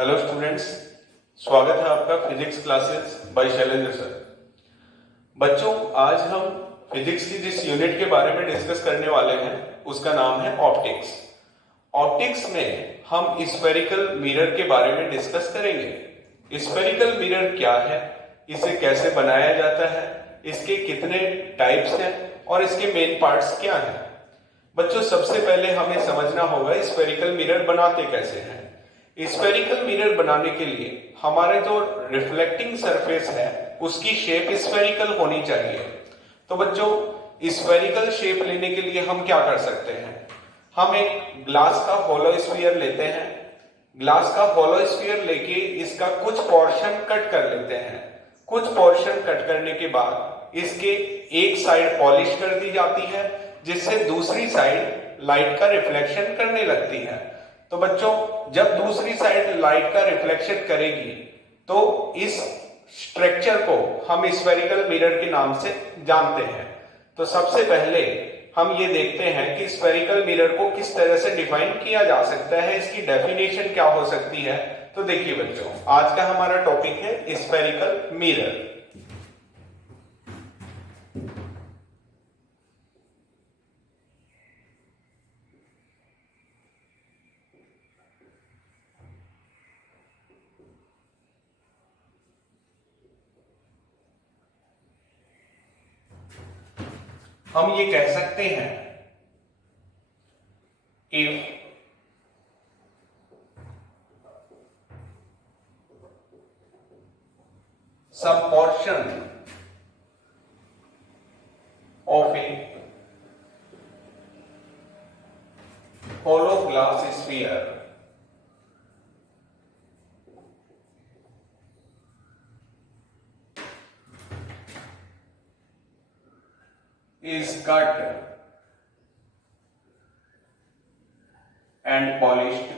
Hello students, स्वागत है आपका physics classes bye Shailendra sir. बच्चों, आज हम फिजिक्स की जिस यूनिट के बारे में डिस्कस करने वाले हैं उसका नाम है ऑप्टिक्स। ऑप्टिक्स में हम स्फेरिकल मिरर के बारे में डिस्कस करेंगे। स्फेरिकल मिरर क्या है, इसे कैसे बनाया जाता है, इसके कितने टाइप्स हैं और इसके मेन पार्ट्स क्या हैं। बच्चों, सबसे पहले हमें समझना होगा स्फेरिकल मिरर बनाते कैसे हैं। स्फेरिकल मिरर बनाने के लिए हमारे जो रिफ्लेक्टिंग सरफेस है उसकी शेप स्फेरिकल होनी चाहिए। तो बच्चों, स्फेरिकल शेप लेने के लिए हम क्या कर सकते हैं, हम एक ग्लास का होलो स्फीयर लेते हैं। ग्लास का होलो स्फीयर लेके इसका कुछ पोर्शन कट कर लेते हैं। कुछ पोर्शन कट करने के बाद इसके एक साइड पॉलिश कर दी जाती है, जिससे दूसरी साइड लाइट का रिफ्लेक्शन करने लगती है। तो बच्चों, जब दूसरी साइड लाइट का रिफ्लेक्शन करेगी तो इस स्ट्रक्चर को हम स्फेरिकल मिरर के नाम से जानते हैं। तो सबसे पहले हम ये देखते हैं कि स्फेरिकल मिरर को किस तरह से डिफाइन किया जा सकता है, इसकी डेफिनेशन क्या हो सकती है। तो देखिए बच्चों, आज का हमारा टॉपिक है स्फेरिकल मिरर। हम ये कह सकते हैं, if some portion of a hollow glass sphere is cut and polished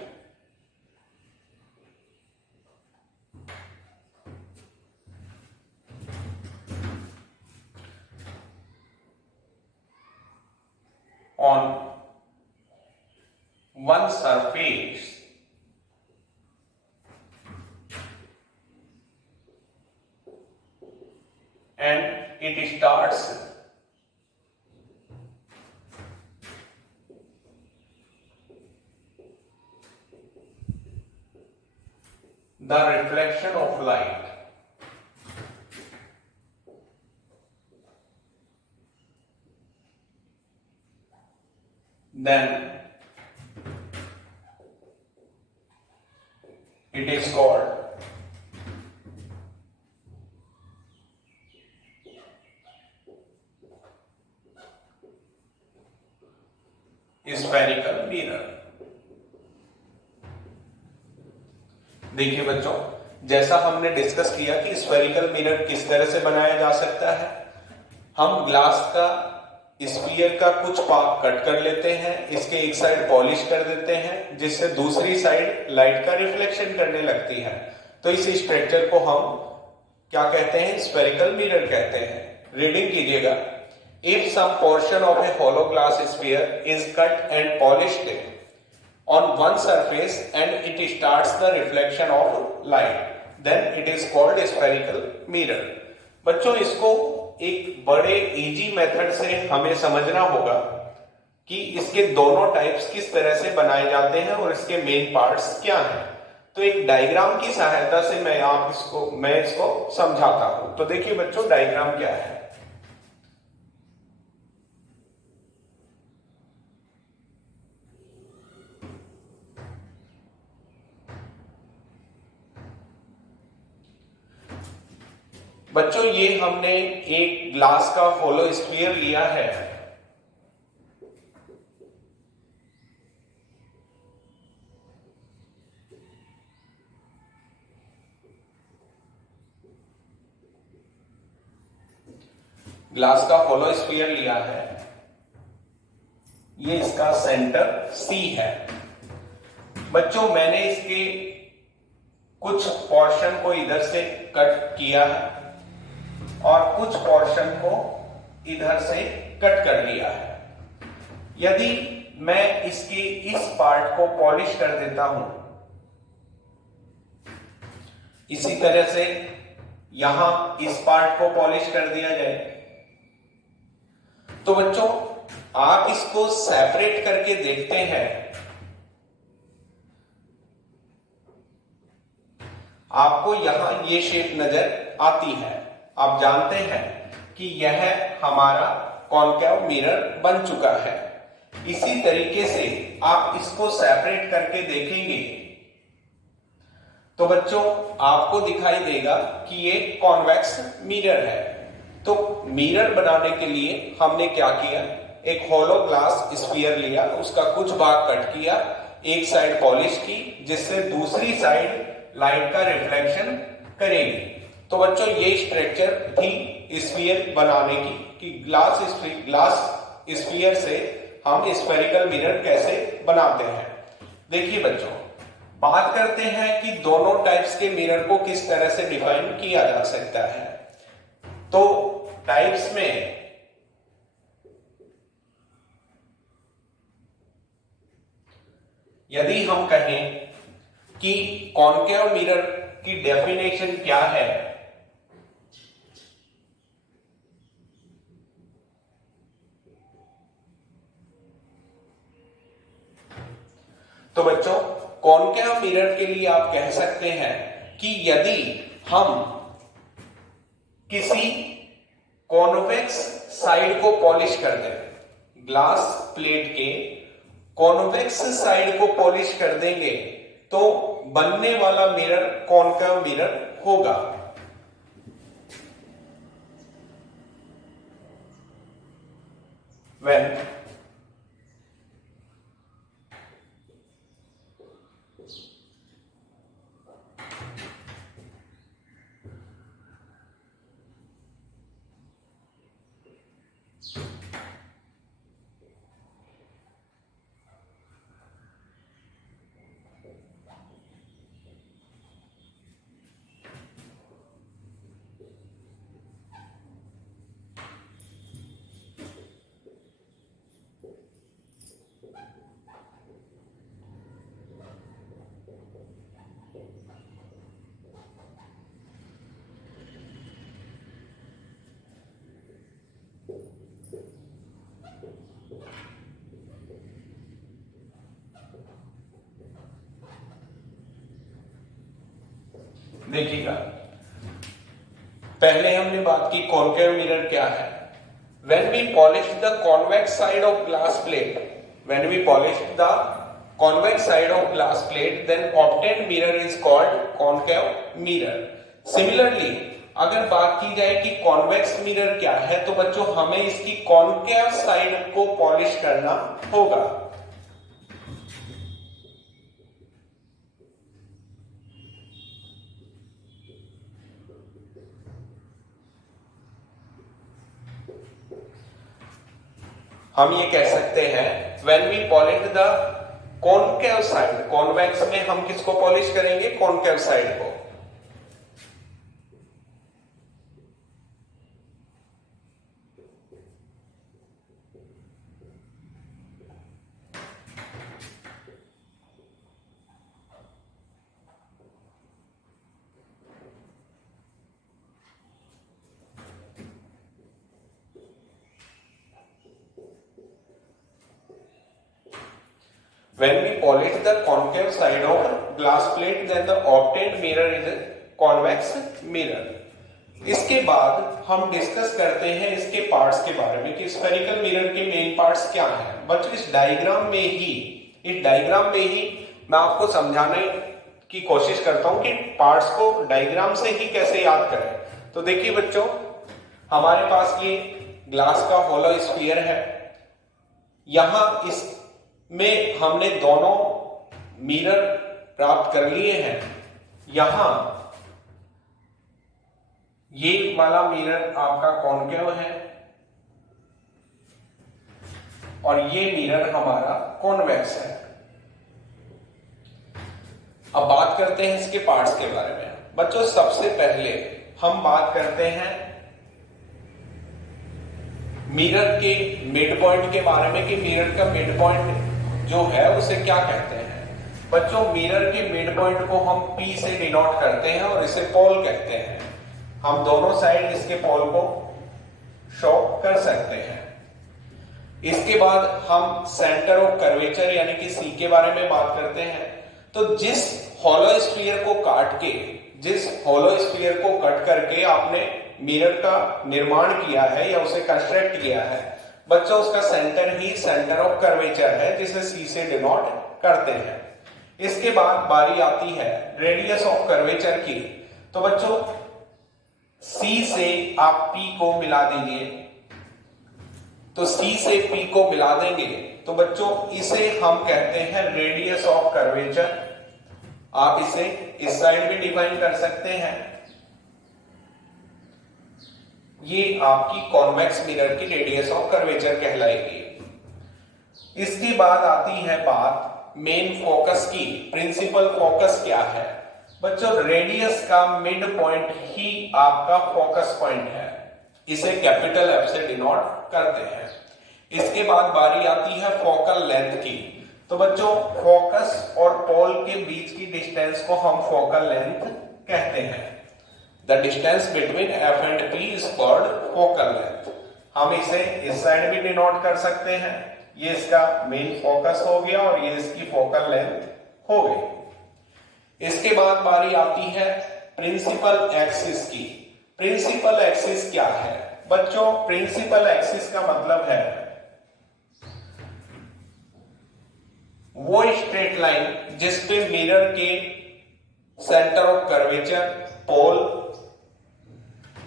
on one surface and it starts the reflection of light. Then it is called spherical mirror। देखिए बच्चों, जैसा हमने डिस्कस किया कि स्फेरिकल मिरर किस तरह से बनाया जा सकता है, हम ग्लास का स्फीयर का कुछ पार्ट कट कर लेते हैं, इसके एक साइड पॉलिश कर देते हैं, जिससे दूसरी साइड लाइट का रिफ्लेक्शन करने लगती है। तो इस स्ट्रक्चर को हम क्या कहते हैं, स्फेरिकल मिरर कहते हैं। रीडिंग कीजिएगा, if some portion of a hollow glass sphere is cut and polished on one surface and it starts the reflection of light, then it is called spherical mirror। बच्चों, इसको एक बड़े easy method से हमें समझना होगा कि इसके दोनों टाइप्स किस तरह से बनाए जाते हैं और इसके मेन पार्ट्स क्या हैं। तो एक डायग्राम की सहायता से मैं इसको समझाता हूं। तो देखिए बच्चों, डायग्राम क्या है। बच्चों, ये हमने एक ग्लास का होलो स्फीयर लिया है। ग्लास का होलो स्फीयर लिया है, ये इसका सेंटर C है। बच्चों, मैंने इसके कुछ पोर्शन को इधर से कट किया है और कुछ पोर्शन को इधर से कट कर दिया है। यदि मैं इसके इस पार्ट को पॉलिश कर देता हूं इसी तरह से यहां इस पार्ट को पॉलिश कर दिया जाए। तो बच्चों आप इसको सेपरेट करके देखते हैं, आपको यहां ये शेप नजर आती है। आप जानते हैं कि यह हमारा कॉनकेव मिरर बन चुका है। इसी तरीके से आप इसको सेपरेट करके देखेंगे तो बच्चों आपको दिखाई देगा कि ये कॉन्वेक्स मिरर है। तो मिरर बनाने के लिए हमने क्या किया, एक होलो ग्लास स्फीयर लिया, उसका कुछ भाग कट किया, एक साइड पॉलिश की जिससे दूसरी साइड लाइट का रिफ्लेक्शन करेगी। तो बच्चों ये स्ट्रक्चर थी स्फीयर बनाने की कि ग्लास स्फीयर से हम स्फेरिकल मिरर कैसे बनाते हैं। देखिए बच्चों बात करते हैं कि दोनों टाइप्स के मिरर को किस तरह से डिफाइन किया जा सकता है। तो टाइप्स में यदि हम कहें कि कॉनकेव मिरर की डेफिनेशन क्या है, तो बच्चों कॉनकेव मिरर के लिए आप कह सकते हैं कि यदि हम किसी कॉन्वेक्स साइड को पॉलिश कर दें, ग्लास प्लेट के कॉन्वेक्स साइड को पॉलिश कर देंगे तो बनने वाला मिरर कॉनकेव मिरर होगा। When देखिएगा पहले हमने बात की कॉनकेव मिरर क्या है। When we polish the convex side of glass plate, when we polish the convex side of glass plate, then obtained mirror is called concave mirror. Similarly, अगर बात की जाए कि कॉन्वेक्स मिरर क्या है तो बच्चों हमें इसकी कॉनकेव साइड को पॉलिश करना होगा। हम ये कह सकते हैं when we polish the concave side, convex में हम किसको पॉलिश करेंगे, कॉनकेव साइड को। When we polish the concave side of glass plate, then the obtained mirror is a convex mirror. इसके बाद हम डिस्कस करते हैं इसके पार्ट्स के बारे में कि स्फेरिकल मिरर के मेन पार्ट्स क्या हैं। बच्चों इस डायग्राम में ही मैं आपको समझाने की कोशिश करता हूं कि पार्ट्स को डायग्राम से ही कैसे याद करें। तो देखिए बच्चों हमारे पास ये ग्लास का होलो स्फीयर है, यहां इस में हमने दोनों मिरर प्राप्त कर लिए हैं। यहां ये वाला मिरर आपका कॉनकेव है और ये मिरर हमारा कॉन्वेक्स है। अब बात करते हैं इसके पार्ट्स के बारे में। बच्चों सबसे पहले हम बात करते हैं मिरर के मिड पॉइंट के बारे में कि मिरर का मिड पॉइंट जो है उसे क्या कहते हैं। बच्चों मिरर के मिड पॉइंट को हम P से डिनोट करते हैं और इसे पोल कहते हैं। हम दोनों साइड इसके पोल को शो कर सकते हैं। इसके बाद हम सेंटर ऑफ कर्वेचर यानी कि C के बारे में बात करते हैं। तो जिस हॉलो स्फीयर को कट करके आपने मिरर का निर्माण किया है या उसे कंस्ट्रक्ट किया है बच्चों, उसका centre he centre of curvature है जिसे C से डिनोट करते हैं। इसके बाद बारी आती है रेडियस ऑफ कर्वेचर की। तो बच्चों C से आप P को मिला दीजिए, तो C से P को मिला देंगे तो बच्चों इसे हम कहते हैं रेडियस ऑफ कर्वेचर। आप इसे इस साइड भी डिफाइन कर सकते हैं। ये आपकी कॉन्वेक्स मिरर की रेडियस ऑफ कर्वेचर कहलाएगी। इसके बाद आती है बात मेन फोकस की। प्रिंसिपल फोकस क्या है बच्चों? रेडियस का मिड पॉइंट ही आपका फोकस पॉइंट है, इसे कैपिटल F से डिनोट करते हैं। इसके बाद बारी आती है फोकल लेंथ की। तो बच्चों फोकस और पोल के बीच की डिस्टेंस को हम फोकल लेंथ कहते हैं। The distance between F and P is called focal length. हम इसे इस साइड भी डिनोट कर सकते हैं। ये इसका मेन फोकस हो गया और ये इसकी फोकल लेंथ हो गई। इसके बाद बारी आती है प्रिंसिपल एक्सिस की। प्रिंसिपल एक्सिस क्या है बच्चों? प्रिंसिपल एक्सिस का मतलब है वो स्ट्रेट लाइन जिस पे मिरर के सेंटर ऑफ कर्वेचर पोल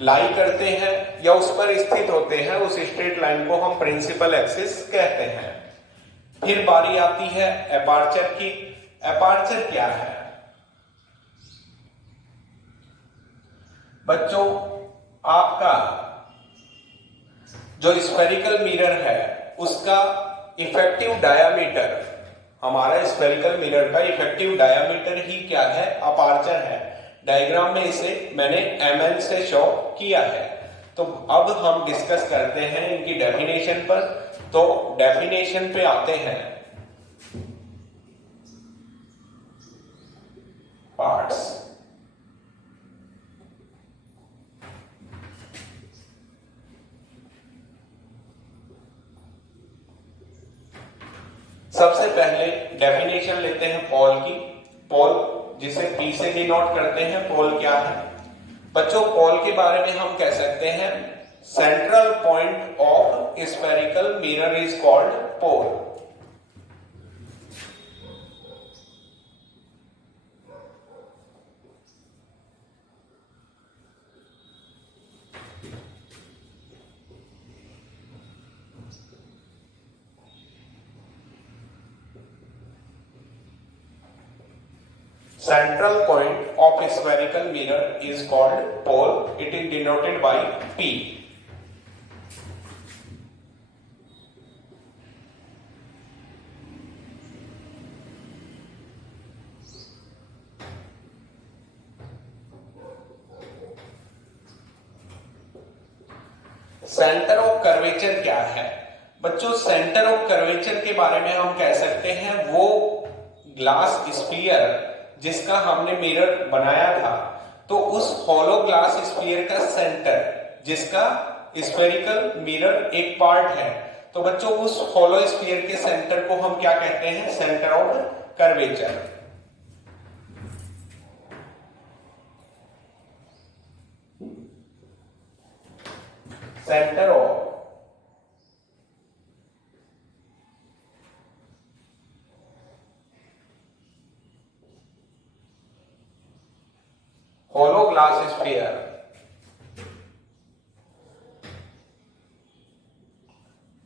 लाई करते हैं या उस पर स्थित होते हैं, उस स्ट्रेट लाइन को हम प्रिंसिपल एक्सिस कहते हैं। फिर बारी आती है एपर्चर की। एपर्चर क्या है बच्चों? आपका जो स्फेरिकल मिरर है उसका इफेक्टिव डायामीटर, हमारा स्फेरिकल मिरर का इफेक्टिव डायामीटर ही क्या है? अपर्चर है। डायग्राम में इसे मैंने ml से शो किया है। तो अब हम डिस्कस करते हैं इनकी डेफिनेशन पर। तो डेफिनेशन पे आते हैं पार्ट्स। सबसे पहले डेफिनेशन लेते हैं पोल की। पोल जिसे P से डिनोट करते हैं, पोल क्या है बच्चों? पोल के बारे में हम कह सकते हैं central point of spherical mirror is called pole. Central point of spherical mirror is called pole. It is denoted by P. Centre of curvature क्या है बच्चों? सेंटर ऑफ कर्वेचर के बारे में हम कह सकते हैं वो ग्लास स्फीयर जिसका हमने मिरर बनाया था, तो उस हॉलो ग्लास स्फीयर का सेंटर जिसका स्फेरिकल मिरर एक पार्ट है, तो बच्चों उस हॉलो स्फीयर के सेंटर को हम क्या कहते हैं? Centre of curvature. Centre of hollow glass sphere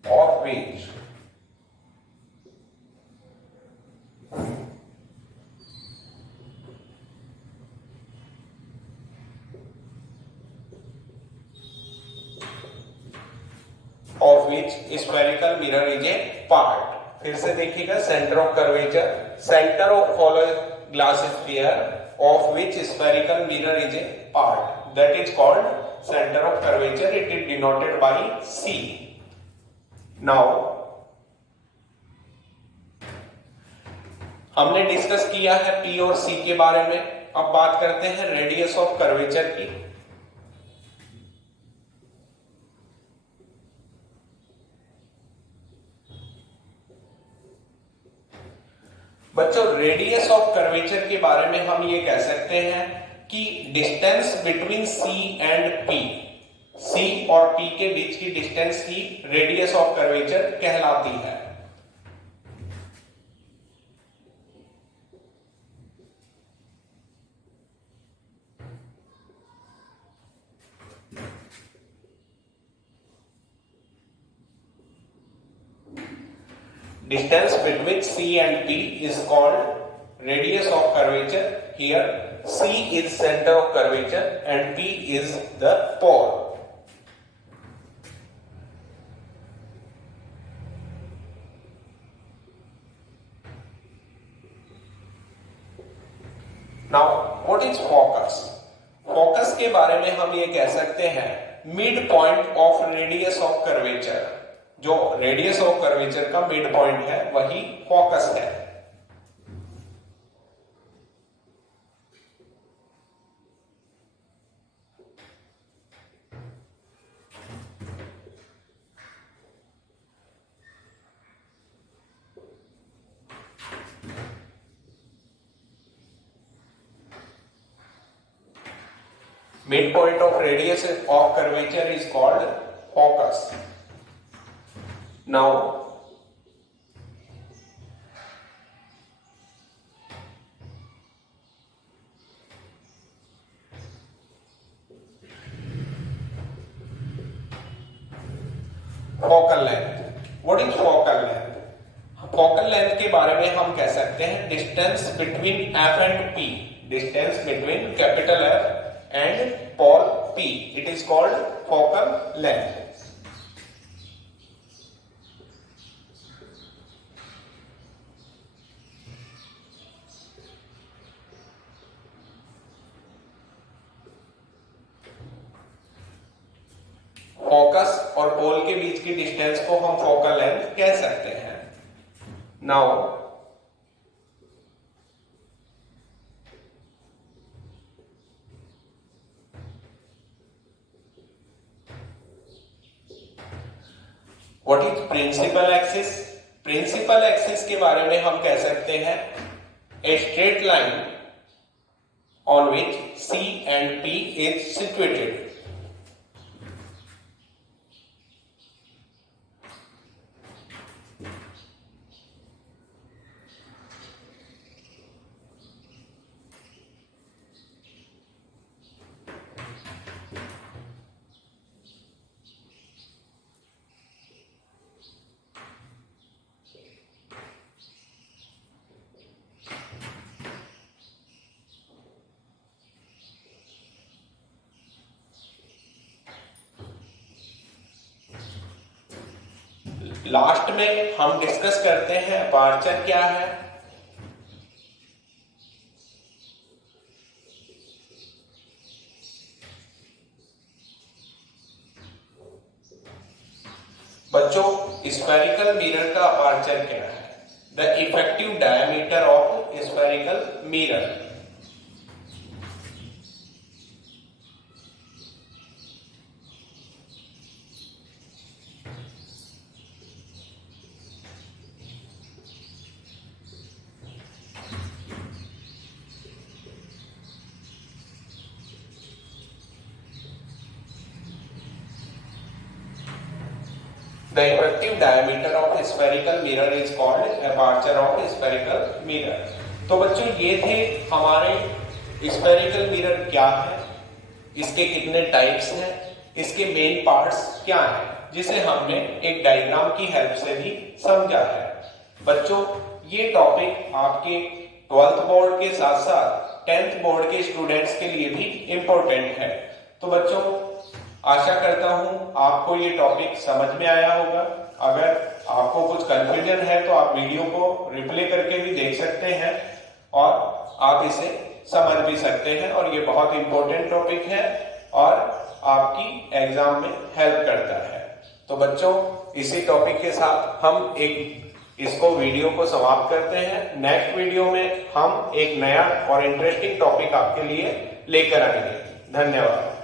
of which spherical mirror is a part। फिर से देखिएगा, centre of curvature, centre of hollow glass sphere of which spherical mirror is a part, that is called center of curvature. It is denoted by C. Now हमने discuss किया है P और C के बारे में। अब बात करते हैं रेडियस ऑफ कर्वेचर की। बच्चों, रेडियस ऑफ कर्वेचर के बारे में हम ये कह सकते हैं कि distance between C and P, C और P के बीच की distance he radius of curvature कहलाती है। Distance between C and P is called radius of curvature. Here C is center of curvature and P is the pole. Now what is focus? Focus के बारे में हम ये कह सकते हैं mid point of radius of curvature. जो radius of curvature का मिड पॉइंट है वही फोकस है। Mid point of radius of curvature is called focus. Now, focal length. What is focal length? Focal length के बारे में हम कह सकते हैं distance between F and P. Distance between capital F and small p. It is called focal length. Focus और पोल के बीच की डिस्टेंस को हम फोकल लेंथ कह सकते हैं। Now what is principal axis? Principal axis के बारे में हम कह सकते हैं a straight line on which C and P is situated. Last में हम डिस्कस करते हैं अपर्चर क्या है। बच्चों, स्फेरिकल मिरर का अपर्चर क्या है? The effective diameter of spherical mirror. The effective diameter of spherical mirror is called aperture of spherical mirror. तो बच्चों, ये थे हमारे स्फेरिकल मिरर क्या है, इसके कितने टाइप्स हैं, इसके मेन पार्ट्स क्या हैं, जिसे हमने एक डायग्राम की हेल्प से भी समझा है। बच्चों, ये टॉपिक आपके 12th बोर्ड के साथ साथ 10th बोर्ड के स्टूडेंट्स के लिए भी इम्पोर्टेंट है। तो बच्चों, आशा करता हूं आपको ये टॉपिक समझ में आया होगा। अगर आपको कुछ कंफ्यूजन है तो आप वीडियो को रिप्ले करके भी देख सकते हैं और आप इसे समझ भी सकते हैं, और ये बहुत इंपॉर्टेंट टॉपिक है और आपकी एग्जाम में हेल्प करता है। तो बच्चों, इसी टॉपिक के साथ हम एक इसको वीडियो को समाप्त करते हैं। नेक्स्ट वीडियो में हम एक नया और इंटरेस्टिंग टॉपिक आपके लिए लेकर आएंगे। धन्यवाद।